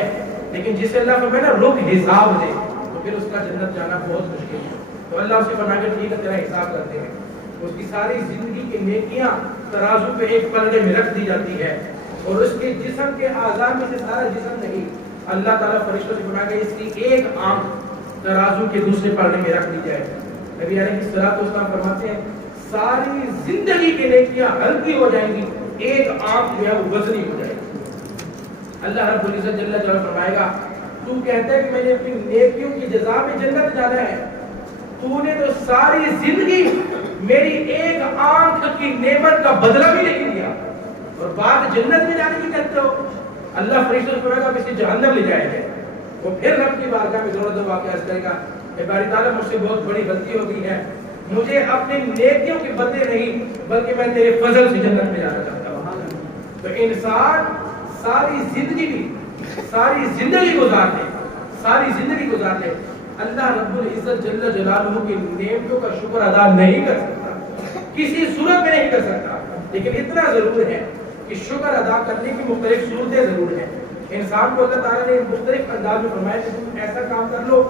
لیکن جسے اللہ فرمائے نا رک حساب لے تو پھر اس کا جنت جانا بہت مشکل ہے۔ تو اللہ اسے فرمائے گا ٹھیک ہے تیرا حساب کرتے ہیں، اس کی ساری زندگی کی نیکیاں ترازو پہ ایک پلڑے میں رکھ دی جاتی ہے، اور اس کے جسم کے اعضاء میں سے سارا جسم نہیں، اللہ تعالیٰ فرشتوں سے فرمائے گا اس کی ایک آنکھ ترازو کے دوسرے پلڑے میں رکھ دی جائے۔ نبی علیہ الصلوۃ والسلام فرماتے ہیں ساری زندگی کی نیکیاں ہلکی ہو جائیں گی، ایک آنکھ جو ہے وہ وزنی ہو جائے گی۔ اللہ رب العزت جل جلالہ فرمائے گا تو کہتا ہے کہ میں نے اپنی نیکیوں کی جزا میں جنت جانا ہے، تو نے تو ساری زندگی میری ایک آنکھ کی نعمت کا بدلہ بھی نہیں لیا، اور بات جنت میں جانے کی کہتے ہو۔ اللہ فرشتوں سے فرمائے گا اسے جہنم لے جائے گا، وہ پھر رب کی بارگاہ میں دو واقعہ عرض کرے گا کہ باری تعالیٰ مجھ سے بہت بڑی غلطی ہو گئی ہے، مجھے اپنی نیکیوں کے بدلے نہیں بلکہ میں تیرے فضل سے جنت میں جانا چاہتا ہوں۔ تو انسان ساری زندگی گزار لے اللہ رب العزت جل جلالہ کی نعمتوں کا شکر ادا نہیں کر سکتا، کسی صورت میں نہیں کر سکتا، لیکن اتنا ضرور ہے کہ شکر ادا کرنے کی مختلف صورتیں ضرور ہیں۔ انسان کو اللہ تعالیٰ نے مختلف انداز میں فرمایا کہ تم ایسا کام کر لو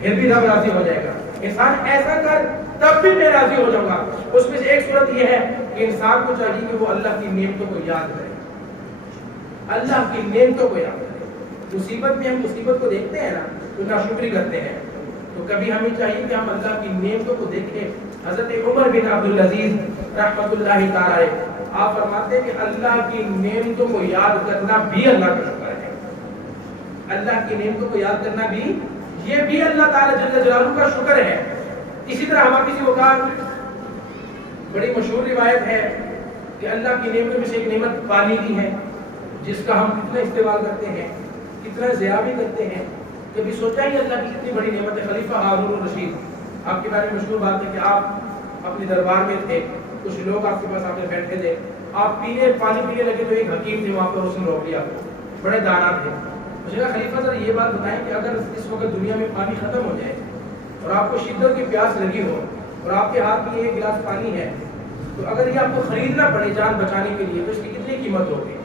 پھر بھی رب راضی ہو جائے گا، انسان ایسا کر تب بھی میں راضی ہو جاؤں گا۔ اس میں سے ایک صورت یہ ہے کہ انسان کو چاہیے کہ وہ اللہ کی نعمتوں کو یاد کرے، اللہ کی نعمتوں کو یاد کرے۔ مصیبت میں ہم مصیبت کو دیکھتے ہیں نا تو ناشکری کرتے ہیں، تو کبھی ہمیں چاہیے کہ ہم اللہ کی نعمتوں کو دیکھیں۔ حضرت عمر بن عبدالعزیز رحمۃ اللہ تعالی آپ فرماتے ہیں کہ اللہ کی نعمتوں کو یاد کرنا بھی اللہ کا شکر ہے. اللہ کی نعمتوں کو یاد کرنا بھی یہ بھی اللہ تعالیٰ جل جلالہ کا شکر ہے. اسی طرح ہمارا کسی اوقات بڑی مشہور روایت ہے کہ اللہ کی نعمتوں میں سے ایک نعمت پانی کی ہے جس کا ہم کتنا استعمال کرتے ہیں, کتنا ضیاع بھی کرتے ہیں. کبھی سوچا ہی اللہ کی کتنی بڑی نعمت ہے. خلیفہ ہارون الرشید, آپ کے بارے میں مشہور بات ہے کہ آپ اپنے دربار میں تھے, کچھ لوگ آپ کے پاس آ کے بیٹھے تھے, آپ پانی پینے لگے تو ایک حکیم تھے وہاں پر, اس نے روک لیا, بڑے دانا تھے. مجھے کہا خلیفہ ذرا یہ بات بتائیں کہ اگر اس وقت دنیا میں پانی ختم ہو جائے اور آپ کو شدت کی پیاس لگی ہو اور آپ کے ہاتھ میں ایک گلاس پانی ہے, تو اگر یہ آپ کو خریدنا پڑے جان بچانے کے لیے تو اس کی کتنی قیمت ہوگی؟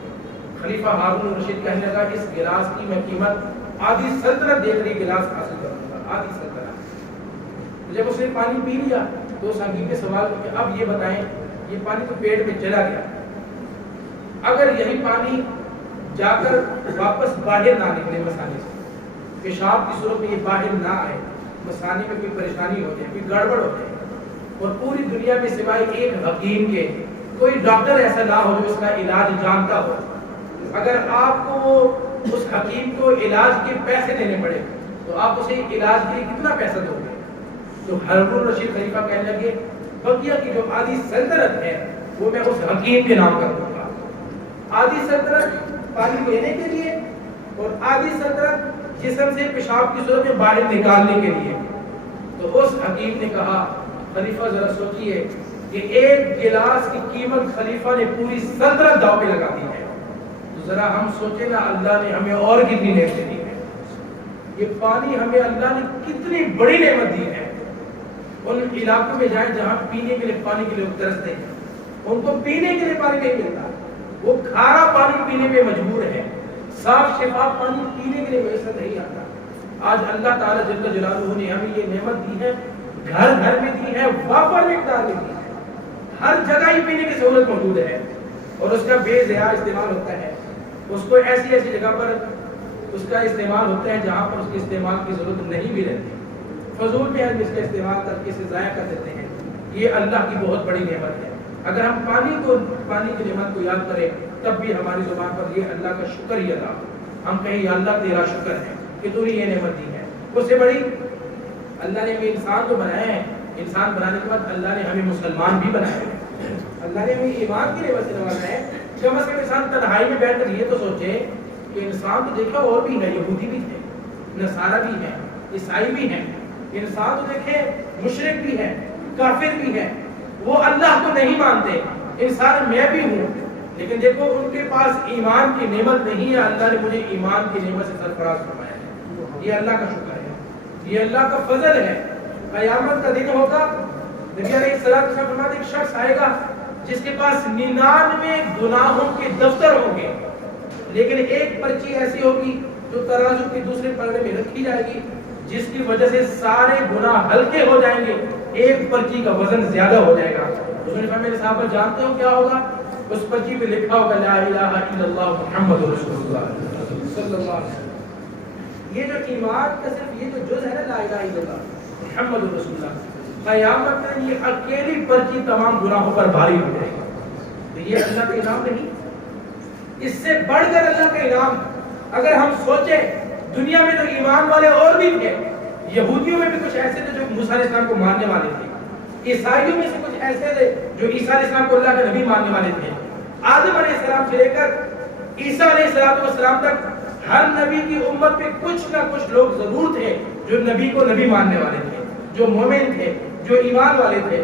خلیفہ ہارون الرشید کہنے لگا اس گلاس کی میں قیمت آدھی سلطنت دے کر یہ گلاس حاصل کروں گا, آدھی سلطنت. جب اس نے پانی پی لیا تو اس حکیم نے سوال کیا کہ اب یہ بتائیں یہ پانی تو پیٹ میں چلا گیا, اگر یہی پانی جا کر واپس باہر نہ نکلے مثانے سے, پیشاب کی صورت میں یہ باہر نہ آئے, مثانے میں کوئی پریشانی ہو جائے, کوئی گڑبڑ ہو جائے, اور پوری دنیا میں سوائے ایک حکیم کے کوئی ڈاکٹر ایسا نہ ہو جو اس کا علاج جانتا ہو, اگر آپ کو اس حکیم کو علاج کے پیسے دینے پڑے تو آپ اسے علاج کے لیے کتنا پیسہ دو گے؟ تو ہارون الرشید خلیفہ کہنے لگے بقیہ کی جو آدھی سلطنت ہے وہ میں اس حکیم کے نام کر دوں گا. آدھی سلطنت پانی لینے کے لیے اور آدھی سلطنت جسم سے پیشاب کی صورت میں باہر نکالنے کے لیے. تو اس حکیم نے کہا خلیفہ ذرا سوچئے کہ ایک گلاس کی قیمت خلیفہ نے پوری سلطنت داؤ پہ لگا دی ہے, تو ذرا ہم سوچیں نا اللہ نے ہمیں اور کتنی نعمتیں دی ہیں. یہ پانی ہمیں اللہ نے کتنی بڑی نعمت دی ہے. ان علاقوں میں جائیں جہاں پینے کے لیے پانی کے لوگ ترستے ہیں, ان کو پینے کے لیے پانی نہیں ملتا, وہ کھارا پانی پینے پہ مجبور ہے, صاف شفاف پانی پینے کے لیے میسر نہیں آتا. آج اللہ تعالیٰ جل جلالہ نے ہمیں یہ نعمت دی ہے, گھر گھر میں دی ہے, وافر مقدار میں دی ہے, ہر جگہ ہی پینے کی سہولت موجود ہے, اور اس کا بے ضیاع استعمال ہوتا ہے. اس کو ایسی ایسی جگہ پر اس کا استعمال ہوتا ہے جہاں پر اس کے استعمال کی ضرورت نہیں بھی رہتی, فضول میں ہم اس کا استعمال کر کے اسے ضائع کر دیتے ہیں. یہ اللہ کی بہت بڑی نعمت ہے. اگر ہم پانی کی نعمت کو یاد کریں تب بھی ہماری زبان پر یہ اللہ کا شکر ہی ادا ہو. ہم کہیں یا اللہ تیرا شکر ہے کہ تو نے یہ نعمت دی ہے. اس سے بڑی اللہ نے ہمیں انسان کو بنایا ہے, انسان بنانے کے بعد اللہ نے ہمیں مسلمان بھی بنایا ہے, اللہ نے ہمیں ایمان کی نعمت سے نوازا ہے. کم از کم انسان تنہائی میں بیٹھ کر یہ تو سوچے کہ انسان تو دیکھا اور بھی ہے, یہودی بھی تھے, نصارہ بھی ہیں, عیسائی بھی ہیں, انسان تو دیکھے مشرک بھی ہے, کافر بھی ہے, وہ اللہ کو نہیں مانتے. انسان میں بھی ہوں, لیکن دیکھو ان کے پاس ایمان کی نعمت نہیں ہے. اللہ نے مجھے ایمان کی نعمت سے سرفراز فرمایا ہے. یہ اللہ کا شکر ہے, یہ اللہ کا فضل ہے. قیامت کا دن ہوگا, نبی علیہ السلام فرماتے ایک شخص آئے گا جس کے پاس 99 گناہوں کے دفتر ہوں گے, لیکن ایک پرچی ایسی ہوگی جو ترازو کے دوسرے پلڑے میں رکھی جائے گی, جس کی وجہ سے سارے گناہ ہلکے ہو جائیں گے, ایک پرچی کا وزن زیادہ ہو جائے گا. حضور نے فرمایا میرے صحابہ جانتے ہو کیا ہوگا؟ اس پرچی پہ لکھا ہوگا لا الہ الا اللہ محمد رسول اللہ صلی اللہ علیہ وسلم. یہ جو ایمان کا صرف یہ جو جز ہے نا لا الہ الا اللہ محمد رسول اللہ, قیامت میں یہ اکیلی پرچی تمام گناہوں پر بھاری ہو جائے گی. تو یہ اللہ کا انعام نہیں, اس سے بڑھ کر اللہ کا انعام. اگر ہم سوچیں دنیا میں تو ایمان والے اور بھی تھے, یہودیوں میں بھی کچھ ایسے تھے جو موسیٰ علیہ السلام کو ماننے والے تھے, عیسائیوں میں سے کچھ ایسے تھے جو عیسیٰ علیہ السلام کو اللہ کا نبی ماننے والے تھے. آدم علیہ السلام سے لے کر عیسیٰ علیہ السلام تک ہر نبی کی امت میں کچھ نہ کچھ لوگ ضرور تھے جو نبی کو نبی ماننے والے تھے, جو مومن تھے, جو ایمان والے تھے.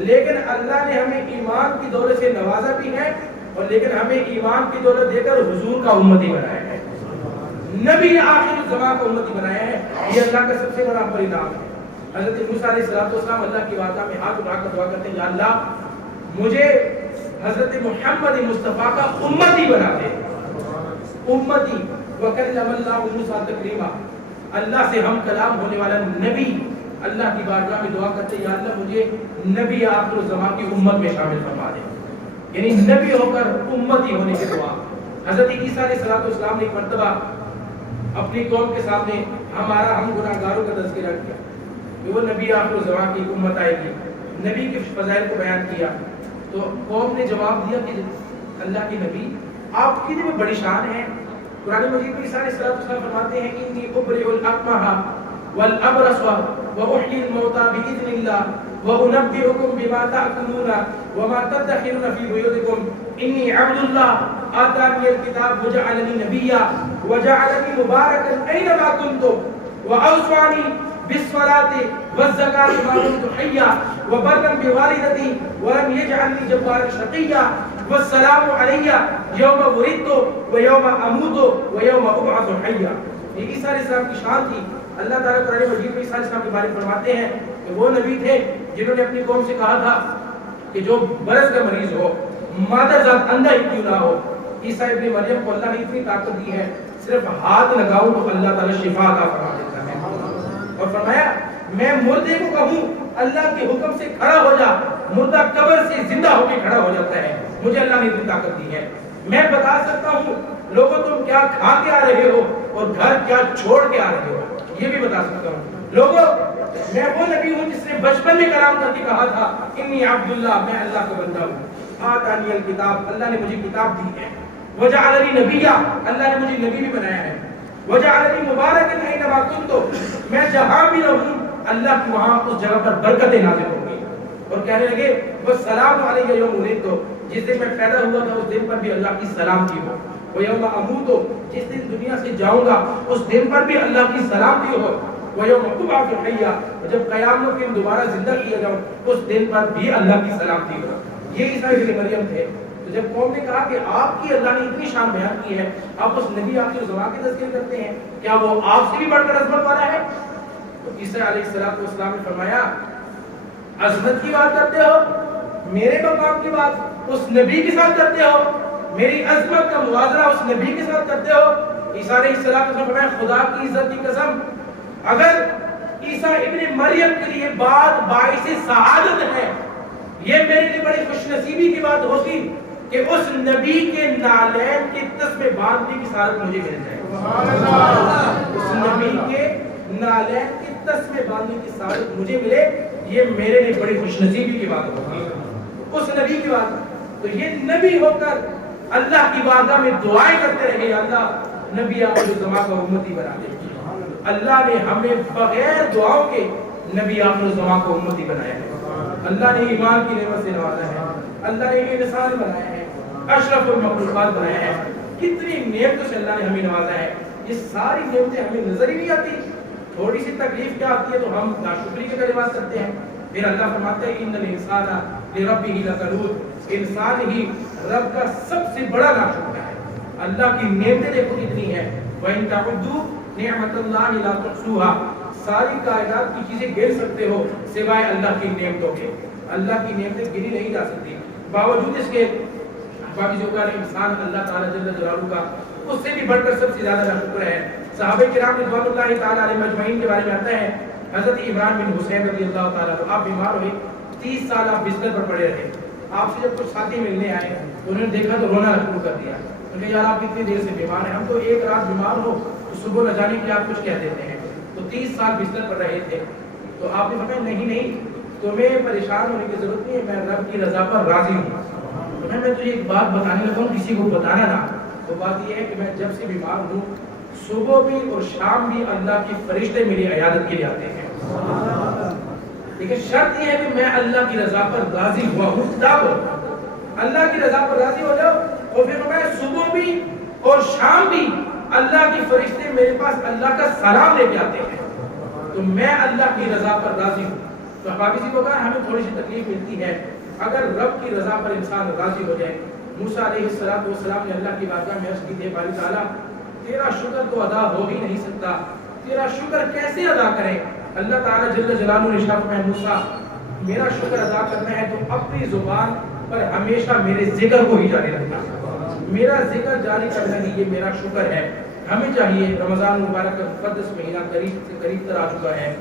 لیکن اللہ نے ہمیں ایمان کی دولت سے نوازا بھی ہے, اور لیکن ہمیں ایمان کی دولت دے کر حضور کا امتی بنایا ہے, نبی آخر الزمان کا امتی بنایا ہے. یہ اللہ کا سب سے بڑا بڑی نام ہے. حضرت موسیٰ علیہ السلام اللہ کی بارگاہ میں ہاتھ اٹھا کر دعا کرتے ہیں یا اللہ مجھے حضرت محمد مصطفیٰ کا امتی بنا دے. امتی وکلم اللہ موسیٰ تکلیما, اللہ سے ہم کلام ہونے والا نبی اللہ کی بارگاہ میں دعا کرتے ہیں یا اللہ مجھے نبی آخر الزمان کی امت میں شامل فرما دے. یعنی نبی ہو کر امتی ہونے کی دعا. حضرت عیسیٰ علیہ السلام نے ایک مرتبہ اپنی قوم کے سامنے ہم گناہگاروں کا تذکرہ کیا کہ وہ نبی آخر الزمان کی امت آئے گی, نبی کے فضائل کو بیان کیا. تو تو قوم نے جواب دیا کہ اللہ کے نبی آپ کی بھی بڑی شان ہے. قرآن مجید میں عیسیٰ علیہ السلام فرماتے ہیں انی ابرئ الاکمہ والابرص واحیی الموتى باذن اللہ وانبئکم بما تاکلون وما تدخرون فی بیوتکم انی عبد اللہ آتانی الکتاب وجعلنی نبیا وجعلنی مبارکا اینما کنت واوصانی بالصلاة والزکاة ما دمت حیا وبرا بوالدتی ولم یجعلنی جبارا شقیا والسلام علی یوم ولدت ویوم اموت ویوم ابعث حیا. یہ عیسیٰ علیہ السلام کی شان تھی. اللہ تعالیٰ قرآن مجید میں عیسیٰ علیہ السلام کے بارے میں فرماتے ہیں کہ وہ نبی تھے جنہوں نے اپنی قوم سے کہا تھا کہ جو برس کا مریض ہو, مادر ذات اندھا ہی کیوں نہ ہو, عیسیٰ ابن مریم کو اللہ نے اتنی طاقت دی ہے صرف ہاتھ لگاؤں تو اللہ تعالیٰ شفا عطا فرما دیتا ہے. اور فرمایا میں مردے کو کہوں اللہ کے حکم سے کھڑا ہو جا, مردہ قبر سے زندہ ہو کے کھڑا ہو جاتا ہے. مجھے اللہ نے اتنی طاقت دی ہے. میں بتا سکتا ہوں لوگوں تم کیا کھا کے آ رہے ہو اور گھر کیا چھوڑ کے آ رہے ہو, یہ بھی بتا سکتا ہوں. لوگوں میں وہ نبی ہوں جس نے بچپن میں کلام کر کے کہا تھا انی عبداللہ, میں اللہ کا بندہ ہوں. آتانی الکتاب, اللہ نے مجھے کتاب دی ہے. وجعلنی نبیا, اللہ نے مجھے نبی بھی بنایا ہے. وجعلنی مبارکا اینما کنت, میں جہاں بھی رہوں اللہ کی وہاں اس جگہ پر برکتیں نازل ہوں گی. اور کہنے لگے والسلام علی یوم ولدت, جس دن میں پیدا ہوا تھا اس دن پر بھی اللہ کی سلامتی ہو. ویوم اموت, جس دن دنیا سے جاؤں گا اس دن پر بھی اللہ کی سلامتی ہو. ویوم ابعث حیا, جب قیامت کے دوبارہ زندہ کیا جاؤں اس دن پر بھی اللہ کی سلامتی ہو. یہ عیسیٰ ابن مریم تھے. تو جب قوم نے کہا کہ آپ کی اللہ نے اتنی شان بیان کی ہے, آپ اس نبی آخر الزمان کے تذکرے کرتے ہیں, کیا وہ آپ سے بھی بڑھ کر عظمت والا ہے؟ تو عیسیٰ علیہ السلام نے فرمایا عظمت کی بات کرتے ہو, میرے مقام کی بات اس نبی کے ساتھ کرتے ہو, میری عظمت کا موازنہ اس نبی کے ساتھ کرتے ہو. عیسیٰ علیہ السلام نے فرمایا خدا کی عزت کی قسم, اگر عیسیٰ ابن مریم کے لیے بات باعث سعادت ہے, یہ میرے لیے بڑی خوش نصیبی کی بات ہوگی کہ اس نبی کے نالین کے تسمے باندھنے کی سعادت مجھے مل جائے. اس نبی کے نالین کے تسمے باندھنے کی سعادت مجھے ملے, یہ میرے لیے بڑی خوش نصیبی کی بات ہوگی. اس نبی کی بات, تو یہ نبی ہو کر اللہ کی بارگاہ میں دعائیں کرتے رہے, اللہ نبی آخر الزمان کا امتی بنا دے. اللہ نے ہمیں بغیر دعاؤں کے نبی آخر الزمان کو امتی بنایا ہے. اللہ نے ایمان کی نعمت سے نوازا ہے, اللہ نے انسان بنایا ہے, اشرف المخلوقات بنایا ہے. کتنی نعمتوں سے اللہ نے ہمیں نوازا ہے. یہ ساری نعمتیں ہمیں نظر ہی نہیں آتی. تھوڑی سی تکلیف کیا آتی ہے تو ہم ناشکری کے کلمات کرتے ہیں. پھر اللہ فرماتا ہے ان الانسان لربہ لکنود, انسان ہی رب کا سب سے بڑا ناشکر ہے. اللہ کی نعمتیں دیکھو کتنی ہیں. وَإِن تَعُدُّوا نِعْمَتَ اللَّهِ لَا تُحْصُوهَا, ساری کائنات کی چیزیں گر سکتے ہو سوائے اللہ کی نعمتوں کے. اللہ کی نعمتیں گری نہیں جا سکتی. باوجود اس کے باقی جو کار انسان اللہ تعالیٰ جل جلالہ کا اس سے بھی بڑھ کر سب سے زیادہ ناشکر ہے. صحابہ کرام رضوان اللہ تعالیٰ علیہ مجمعین کے بارے میں آتا ہے حضرت عمران بن حسین رضی اللہ تعالیٰ عنہ, آپ بیمار ہوئے, 30 سال آپ بستر پر پڑے رہے. آپ سے جب کچھ ساتھی ملنے آئے انہوں نے دیکھا تو رونا شروع کر دیا. انہوں نے یار آپ اتنی دیر سے بیمار ہیں, ہم تو ایک رات بیمار ہو تو صبح نہ جانے کے آپ کچھ کہہ دیتے ہیں. تو 30 سال بستر پر رہے تھے. تو آپ نے فرمایا نہیں تمہیں پریشان ہونے کی ضرورت نہیں ہے, میں رب کی رضا پر راضی ہوں. میں تجھے ایک بات بتانے لگا ہوں, کسی کو بتانا نہ. وہ بات یہ ہے کہ میں جب سے بیمار ہوں صبح بھی اور شام بھی اللہ کی فرشتے میری عیادت کے لیے آتے ہیں. لیکن شرط یہ ہے کہ میں اللہ کی رضا پر راضی ہوا ہوں, تب اللہ کی رضا پر راضی ہو جاؤ. اور پھر میں صبح بھی اور شام بھی اللہ کی فرشتے میرے پاس اللہ کا سلام لے کے آتے ہیں, تو میں اللہ کی رضا پر راضی ہوں. تو کسی کو کہا ہمیں تھوڑی سی تکلیف ملتی ہے, اگر رب کی رضا پر انسان راضی ہو جائے. موسیٰ علیہ السلام نے اللہ کی بارگاہ میں عرض کی تھی باری تعالیٰ تیرا شکر تو ادا ہو ہی نہیں سکتا, تیرا شکر کیسے ادا کریں. اللہ تعالیٰ جل جلالہ نے ارشاد فرمایا موسیٰ میرا شکر ادا کرنا ہے تو اپنی زبان پر ہمیشہ میرے ذکر کو ہی جاری رکھنا. میرا ذکر جاری کرنا ہی یہ میرا شکر ہے. ہمیں چاہیے, رمضان مبارک کا مقدس مہینہ قریب سے قریب تر آ چکا ہے,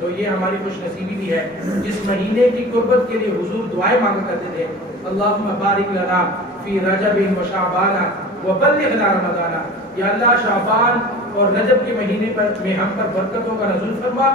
تو یہ ہماری خوش نصیبی بھی ہے. جس مہینے کی قربت کے لیے حضور دعائیں مانگا کرتے تھے, اللہم بارک لنا فی رجب و شعبان وبلغنا رمضان, یا اللہ شعبان اور رجب کے مہینے پر میں ہم پر برکتوں کا نزول فرما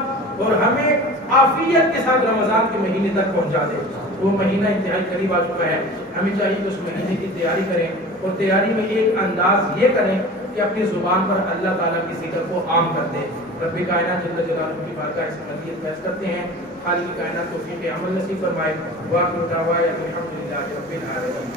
اور ہمیں عافیت کے ساتھ رمضان کے مہینے تک پہنچا دے. وہ مہینہ انتہائی قریب آ چکا ہے. ہمیں چاہیے کہ اس مہینے کی تیاری کریں اور تیاری میں ایک انداز یہ کریں کہ اپنی زبان پر اللہ تعالیٰ کی ذکر کو عام کر دیں. رب کائنات جل جلالہ کی بارگاہ سے مزید بحث کرتے ہیں. خالق کائنات توفیق عمل نصیب فرمائے. واقع دعوانا الحمدللہ رب العالمین.